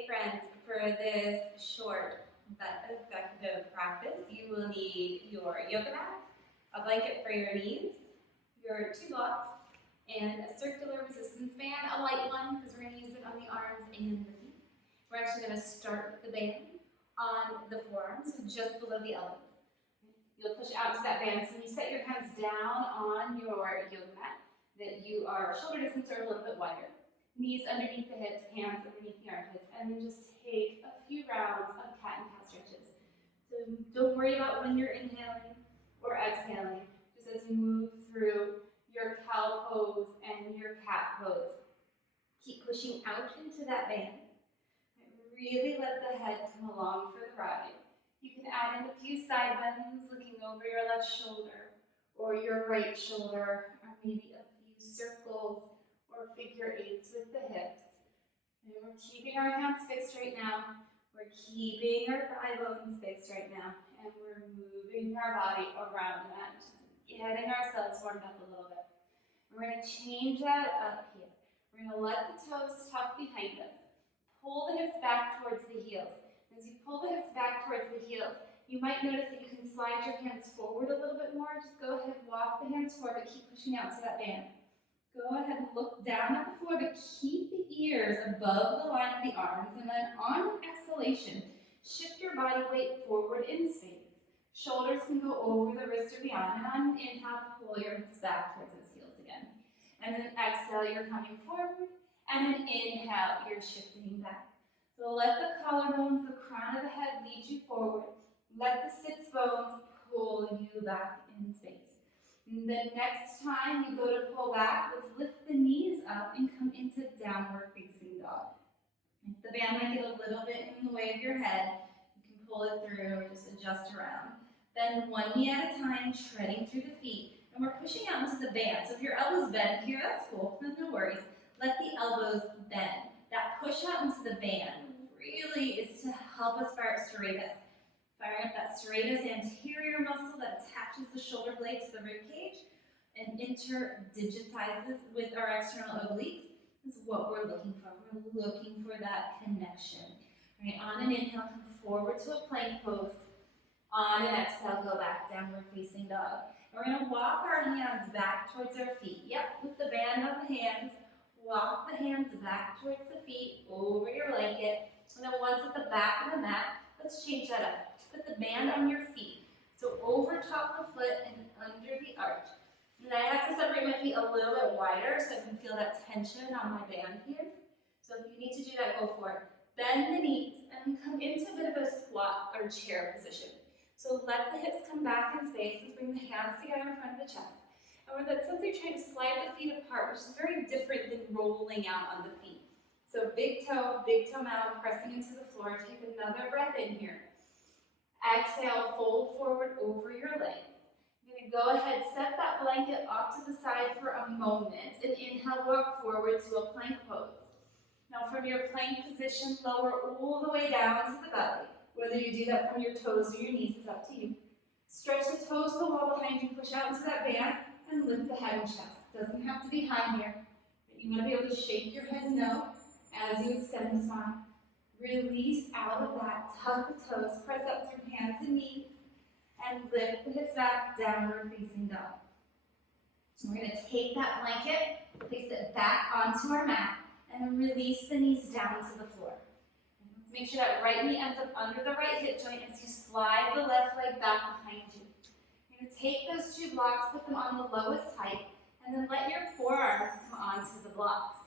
Hey friends, for this short but effective practice, you will need your yoga mat, a blanket for your knees, your 2 blocks, and a circular resistance band, a light one because we're going to use it on the arms and the feet. We're actually going to start with the band on the forearms, so just below the elbows. You'll push out to that band, so when you set your hands down on your yoga mat, that you are shoulder distance or a little bit wider. Knees underneath the hips, hands underneath the armpits, and then just take a few rounds of cat and cow stretches. So don't worry about when you're inhaling or exhaling, just as you move through your cow pose and your cat pose. Keep pushing out into that band. Really let the head come along for the ride. You can add in a few side bends, looking over your left shoulder or your right shoulder, or maybe a few circles or figure eights with the hips. And we're keeping our hands fixed right now. We're keeping our thigh bones fixed right now. And we're moving our body around that, just getting ourselves warmed up a little bit. We're going to change that up here. We're going to let the toes tuck behind us. Pull the hips back towards the heels. As you pull the hips back towards the heels, you might notice that you can slide your hands forward a little bit more. Just go ahead and walk the hands forward, but keep pushing out to that band. Go ahead and look down at the floor, but keep the ears above the line of the arms. And then on an exhalation, shift your body weight forward in space. Shoulders can go over the wrist or beyond. And on an inhale, pull your hips back towards those heels again. And then exhale, you're coming forward. And then inhale, you're shifting back. So let the collarbones, the crown of the head lead you forward. Let the sits bones pull you back in space. And the next time you go to pull back, let's lift the knees up and come into downward facing dog. If the band might get a little bit in the way of your head, you can pull it through or just adjust around. Then one knee at a time, treading through the feet. And we're pushing out into the band. So if your elbows bend here, that's cool, no worries. Let the elbows bend. That push out into the band really is to help us fire up serratus. Firing up that serratus anterior muscle that attaches the shoulder blade to the rib cage and interdigitizes with our external obliques is what we're looking for. We're looking for that connection. Right, on an inhale, come forward to a plank pose. On an exhale, go back, downward facing dog. And we're going to walk our hands back towards our feet. Yep, with the band on the hands. Walk the hands back towards the feet, over your blanket. And then once at the back of the mat, let's change that up. Put the band on your feet. So over top of the foot and under the arch. And I have to separate my feet a little bit wider so I can feel that tension on my band here. So if you need to do that, go for it. Bend the knees and come into a bit of a squat or chair position. So let the hips come back in space. Let's bring the hands together in front of the chest. And we're essentially trying to slide the feet apart, which is very different than rolling out on the feet. So big toe mound, pressing into the floor. Take another breath in here. Exhale, fold forward over your legs. You're going to go ahead, set that blanket off to the side for a moment, and inhale, walk forward to a plank pose. Now from your plank position, lower all the way down to the belly. Whether you do that from your toes or your knees is up to you. Stretch the toes to the wall behind you, push out into that band, and lift the head and chest. Doesn't have to be high here, but you want to be able to shake your head no as you extend the spine. Release out of that, tuck the toes, press up through hands and knees, and lift the hips back, downward facing dog. So we're going to take that blanket, place it back onto our mat, and then release the knees down to the floor. And let's make sure that right knee ends up under the right hip joint as you slide the left leg back behind you. You're going to take those 2 blocks, put them on the lowest height, and then let your forearms come onto the blocks.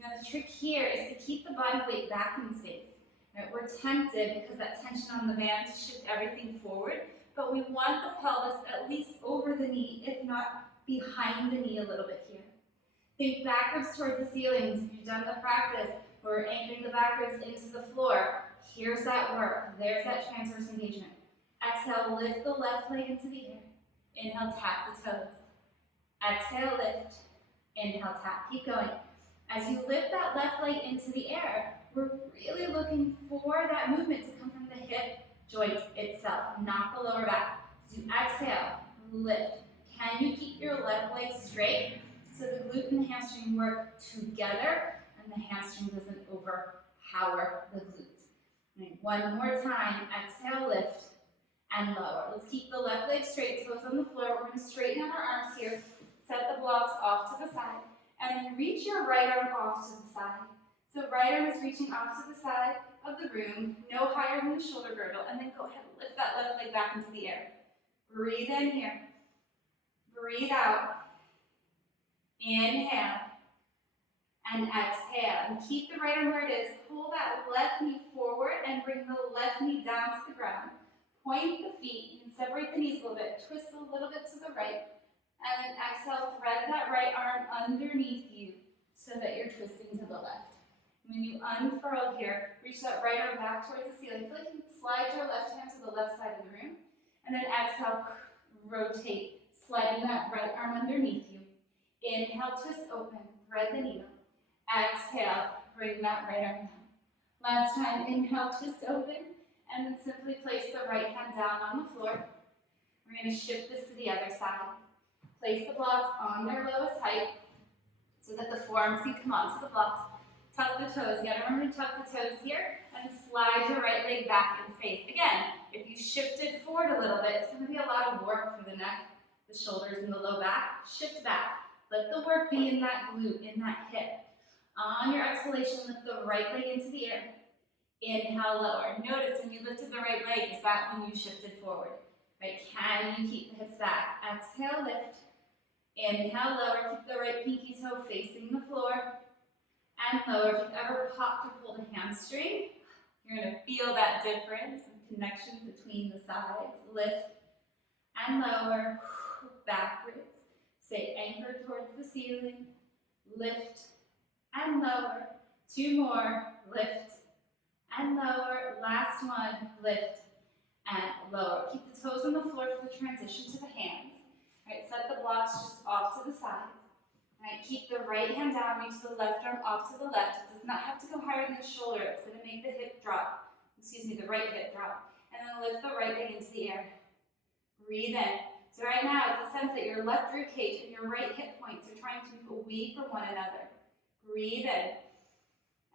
Now the trick here is to keep the body weight back in space. Right? We're tempted because that tension on the band to shift everything forward, but we want the pelvis at least over the knee, if not behind the knee a little bit here. Think backwards towards the ceilings. If you've done the practice, or anchoring the backwards into the floor. Here's that work. There's that transverse engagement. Exhale, lift the left leg into the air. Inhale, tap the toes. Exhale, lift. Inhale, tap. Keep going. As you lift that left leg into the air, we're really looking for that movement to come from the hip joint itself, not the lower back. So you exhale, lift. Can you keep your left leg straight so the glute and the hamstring work together and the hamstring doesn't over power the glute. Right. One more time, exhale, lift and lower. Let's keep the left leg straight, toes on the floor. We're going to straighten out our arms here, set the blocks off to the side, and then reach your right arm off to the side. So right arm is reaching off to the side of the room, no higher than the shoulder girdle, and then go ahead and lift that left leg back into the air. Breathe in here. Breathe out. Inhale. And exhale. And keep the right arm where it is. Pull that left knee forward and bring the left knee down to the ground. Point the feet. You can separate the knees a little bit. Twist a little bit to the right. And then exhale, thread that right arm underneath you so that you're twisting to the left. When you unfurl here, reach that right arm back towards the ceiling. Feel like you can slide your left hand to the left side of the room. And then exhale, rotate, sliding that right arm underneath you. Inhale, twist open, thread the needle. Exhale, bring that right arm down. Last time, inhale, twist open, and then simply place the right hand down on the floor. We're going to shift this to the other side. Place the blocks on their lowest height so that the forearms can come onto the blocks. Tuck the toes. You got to remember to tuck the toes here and slide your right leg back in space. Again, if you shifted forward a little bit, it's going to be a lot of work for the neck, the shoulders, and the low back. Shift back. Let the work be in that glute, in that hip. On your exhalation, lift the right leg into the air. Inhale, lower. Notice when you lifted the right leg, is that when you shifted forward? Right? Can you keep the hips back? Exhale, lift. Inhale, lower. Keep the right pinky toe facing the floor. And lower. If you've ever popped or pulled a hamstring, you're going to feel that difference and connection between the sides. Lift and lower. Backwards. Stay anchored towards the ceiling. Lift and lower. Two more. Lift and lower. Last one. Lift and lower. Keep the toes on the floor for the transition to the hands. All right, set the blocks just off to the sides. All right, keep the right hand down, reach the left arm off to the left. It does not have to go higher than the shoulder. It's going to make the hip drop. The right hip drop. And then lift the right leg into the air. Breathe in. So right now, it's a sense that your left rib cage and your right hip points are trying to move away from one another. Breathe in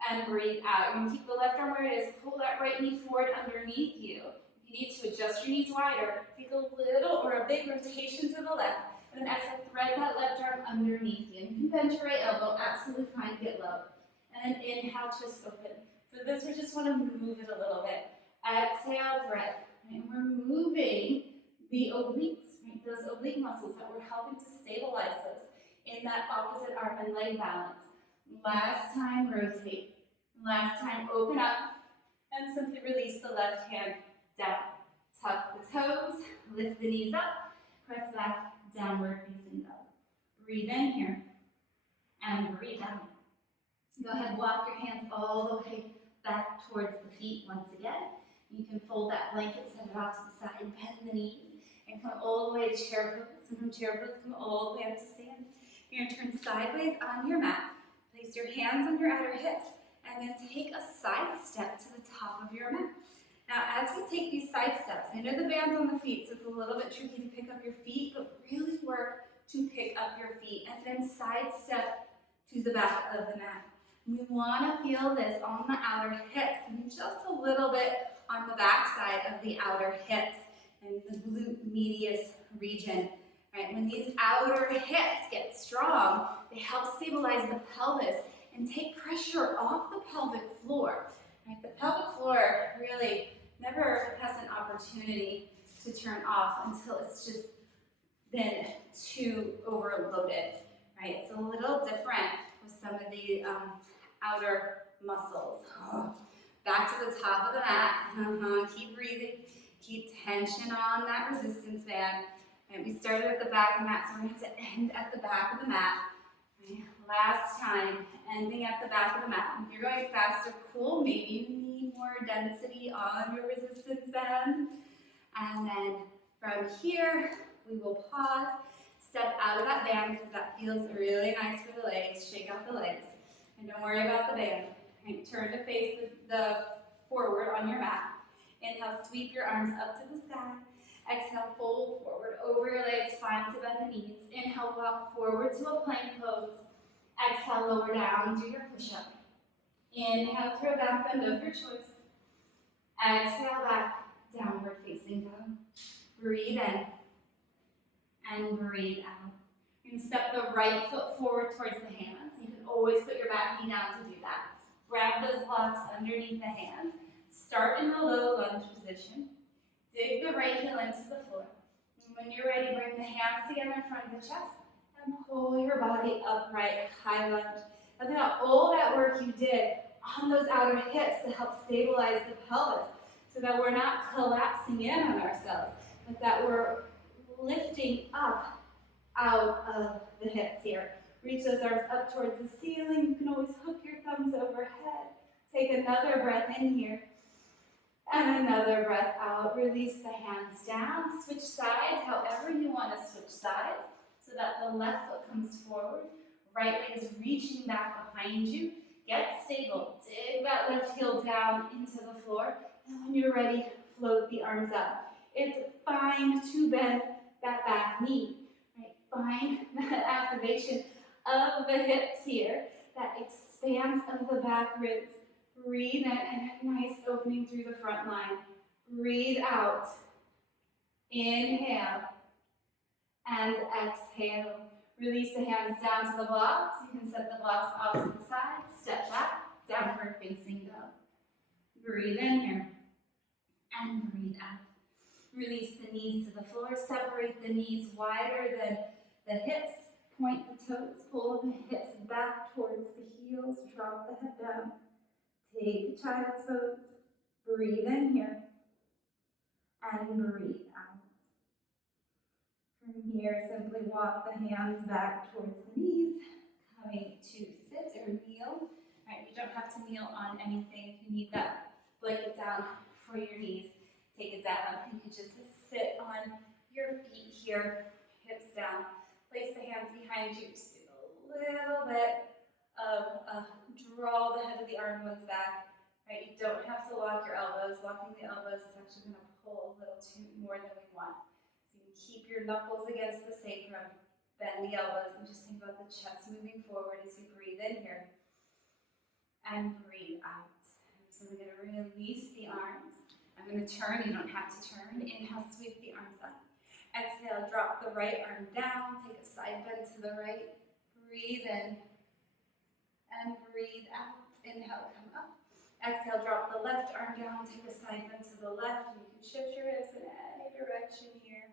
and breathe out. You're going to keep the left arm where it is. Pull that right knee forward underneath you. If you need to adjust your knees wider, take a little or a big rotation to the left. And then exhale, thread that left arm underneath you. You can bend your right elbow, absolutely fine, get low. And then inhale, twist open. So this, we just want to move it a little bit. Exhale, thread. And we're moving the obliques, right? Those oblique muscles that we're helping to stabilize us in that opposite arm and leg balance. Last time, rotate. Last time, open up. And simply release the left hand down. Tuck the toes, lift the knees up, press back, downward facing dog. Breathe in here, and breathe out. Go ahead, walk your hands all the way back towards the feet once again. You can fold that blanket, set it off to the side, bend the knees, and come all the way to chair pose. And from chair pose, come all the way up to stand. You're going to turn sideways on your mat. Place your hands on your outer hips, and then take a side step to the top of your mat. Now, as we take these side steps, I know the band's on the feet, so it's a little bit tricky to pick up your feet, but really work to pick up your feet, and then side step to the back of the mat. We want to feel this on the outer hips, and just a little bit on the back side of the outer hips and the glute medius region. Right? When these outer hips get strong, they help stabilize the pelvis and take pressure off the pelvic floor. Right? The pelvic floor really never has an opportunity to turn off until it's just been too overloaded. Right? It's a little different with some of the outer muscles. Back to the top of the mat. Keep breathing. Keep tension on that resistance band. And we started at the back of the mat, so we're going to have to end at the back of the mat. Right. Last time, ending at the back of the mat. If you're going faster, cool. Maybe you need more density on your resistance band. And then from here, we will pause, step out of that band because that feels really nice for the legs. Shake out the legs. And don't worry about the band. Right. Turn to face the forward on your mat. Inhale, sweep your arms up to the sky. Exhale, fold forward over your legs, find to bend the knees. Inhale, walk forward to a plank pose. Exhale, lower down, do your push-up. Inhale, through back bend of your choice. Exhale back, downward facing dog. Breathe in and breathe out. You're gonna step the right foot forward towards the hands. You can always put your back knee down to do that. Grab those blocks underneath the hands. Start in the low lunge position. Dig the right heel into the floor. And when you're ready, bring the hands together in front of the chest and pull your body upright, high lunge. And then all that work you did on those outer hips to help stabilize the pelvis so that we're not collapsing in on ourselves, but that we're lifting up out of the hips here. Reach those arms up towards the ceiling. You can always hook your thumbs overhead. Take another breath in here. And another breath out. Release the hands down. Switch sides however you want to switch sides so that the left foot comes forward. Right leg is reaching back behind you. Get stable. Dig that left heel down into the floor. And when you're ready, float the arms up. It's fine to bend that back knee. Right? Find that activation of the hips here. That expanse of the back ribs. Breathe in and a nice opening through the front line. Breathe out. Inhale. And exhale. Release the hands down to the blocks. You can set the blocks off to the side. Step back. Downward facing dog. Breathe in here. And breathe out. Release the knees to the floor. Separate the knees wider than the hips. Point the toes. Pull the hips back towards the heels. Drop the head down. Take child's pose. Breathe in here. And breathe out. From here, simply walk the hands back towards the knees. Coming to sit or kneel. Right, you don't have to kneel on anything. If you need that blanket down for your knees, take it down. You can just sit on your feet here, hips down. Place the hands behind you. Just do a little bit of draw the head of the arm bones back. Right, you don't have to lock your elbows. Locking the elbows is actually going to pull a little too more than we want. So you can keep your knuckles against the sacrum. Bend the elbows and just think about the chest moving forward as you breathe in here. And breathe out. So we're going to release the arms. I'm going to turn. You don't have to turn. Inhale, sweep the arms up. Exhale, drop the right arm down. Take a side bend to the right. Breathe in. And breathe out. Inhale, come up. Exhale, drop the left arm down. Take a side bend to the left. You can shift your hips in any direction here.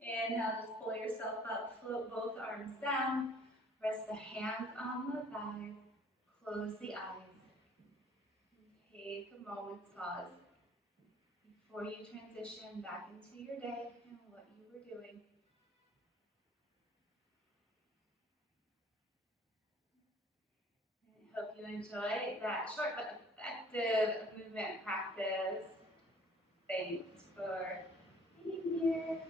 Inhale, just pull yourself up. Float both arms down. Rest the hands on the thighs. Close the eyes. Take a moment's pause before you transition back into your day and what you were doing. I hope you enjoyed that short but effective movement practice. Thanks for being here.